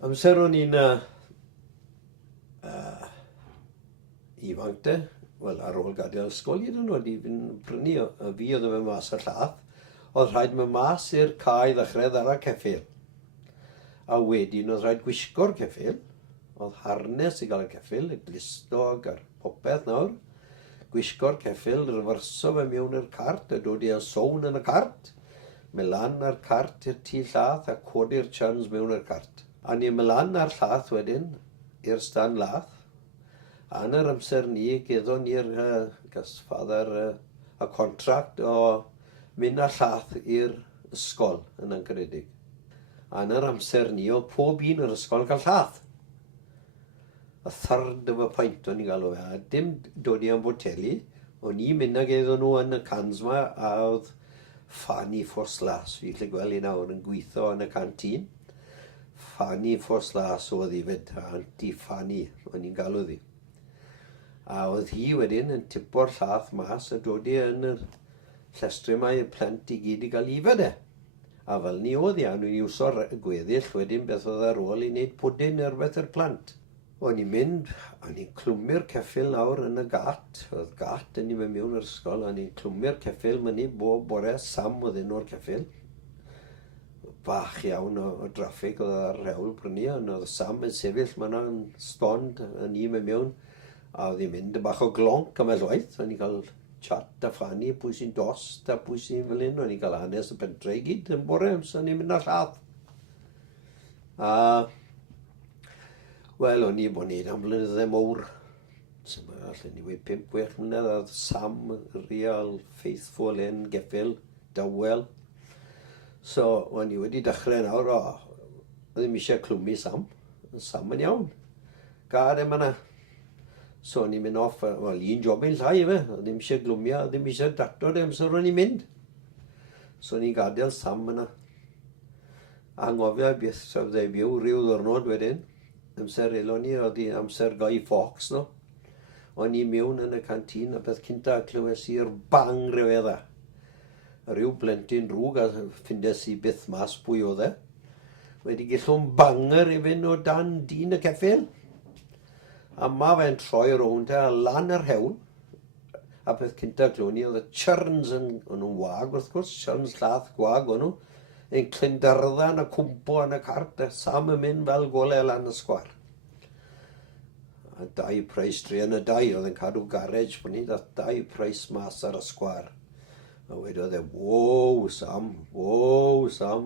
Amser o'n i'n ifanc de, wel ar ôl gadael ysgol iddyn nhw, wedi fynd prynu a fi oedd yma mas o'r llath, oedd rhaid yma mas i'r cae ddechrau ddara ceffyl. A wedyn oedd rhaid gwisgo'r ceffyl, oedd harnes i gael y ceffyl, y glistog a'r popeth nawr. Gwisgo'r ceffyl, ryfyrso fe mewn i'r cart, a dod i'r sown yn y cart, mynd lan ar cart i'r tŷ llath a codi'r chans mewn i'r cart. A ni'n mynd lan ar llath wedyn, i'r stan lath. A yn yr amser ni, geddon ni'r gasfadder y contract o mynd â llath i'r ysgol yn Nantgaredig. A yn yr amser ni, o pob un yr ysgol yn cael llath. A third of a pint o'n i'n galw fe. A dim dod i am boteli, o'n i'n mynd ag eddon nhw yn y cans yma, a oedd Ffani Ffos Las, fi gallu gweld i nawr yn gweithio yn y cantin. Ffani Ffos Las oedd hi fyd, Aunty Ffani, o'n i'n galw ddi. A oedd hi wedyn yn tipo'r llath mas a dod i yn yr llestri yma y plant i gyd i gael ifed e. A fel ni oedd hi, a nhw'n iwso'r gweddill wedyn beth oedd ar ôl i wneud pwdyn ar beth yr plant. O'n i'n mynd, a ni'n clwmu'r ceffyl nawr yn y gat, oedd gat yn i mewn i'r ysgol, a ni'n clwmu'r ceffyl myni bob bore, Sam oedd un o'r ceffyl. Bach iawn o draffig oedd ar rhewl prynu, ond oedd Sam yn sefyll ma'n yn stond yn i mewn, a oedd hi'n mynd y bach o glonc am elwaith, o'n i'n cael chat a Ffani, pwy sy'n dost a pwy sy'n fel un, o'n i'n cael hanes y pentre i gyd yn bore, so o'n i'n mynd â'r llath. A wel, o'n i bod wneud am flynyddau mowr. Allen ni wedi 5-6 mlynedd, a oedd Sam real faithful yn geffyl, dawel. So, o'n i wedi dechrau nawr, oedd ddim eisiau clwmu Sam. Sam yn iawn. Gad em yna. So, o'n i'n mynd off, wel, un job i'n llai fe. Oedd ddim eisiau glwmio, oedd ddim eisiau dactod amser o'n i'n mynd. So, o'n i'n gadael Sam yna. A ngofio beth sef ddau byw rhyw ddwrnod wedyn. Amser elon ni, oedd hi amser Ffani Ffos, no? O'n i mewn yn y cantin, a beth cynta clywes i'r bang rhywedda. Ryw blentyn drwg a ffindes i byth mas pwy oedd e. Wedi gillw'n banger i fynd o dan dyn y ceffyl. A ma fe'n troi rownd e a lan yr hewl. A beth cynta clywon ni, oedd y churns yn nhw'n wag wrth gwrs, churns llath gwag o'n nhw. Yn clyndarddan a cwmpo yn y cart, a Sam yn mynd fel golau lan y sgwar. A 2 preis tre'n y 2, oedd yn cadw garage bod ni, dath 2 preis mas ar y sgwar. A wedodd e, wow Sam,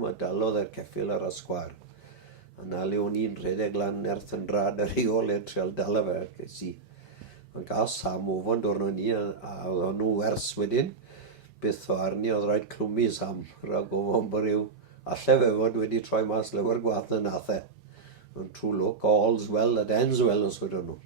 a dalodd e'r ceffyl ar y sgwar. A na le o'n i'n rhedeg lan nerth yn rad ar ei ôl i'r trial dala fe. Ond gael Sam ofon dorno ni, a oedd nhw wers wedyn. Byth o arni oedd rhaid clwmu Sam, rhaid gofon bod rhyw alle fe fod wedi troi mas lyfr gwath na nath e. Ond trwy look, all's well that ends well os wedyn nhw.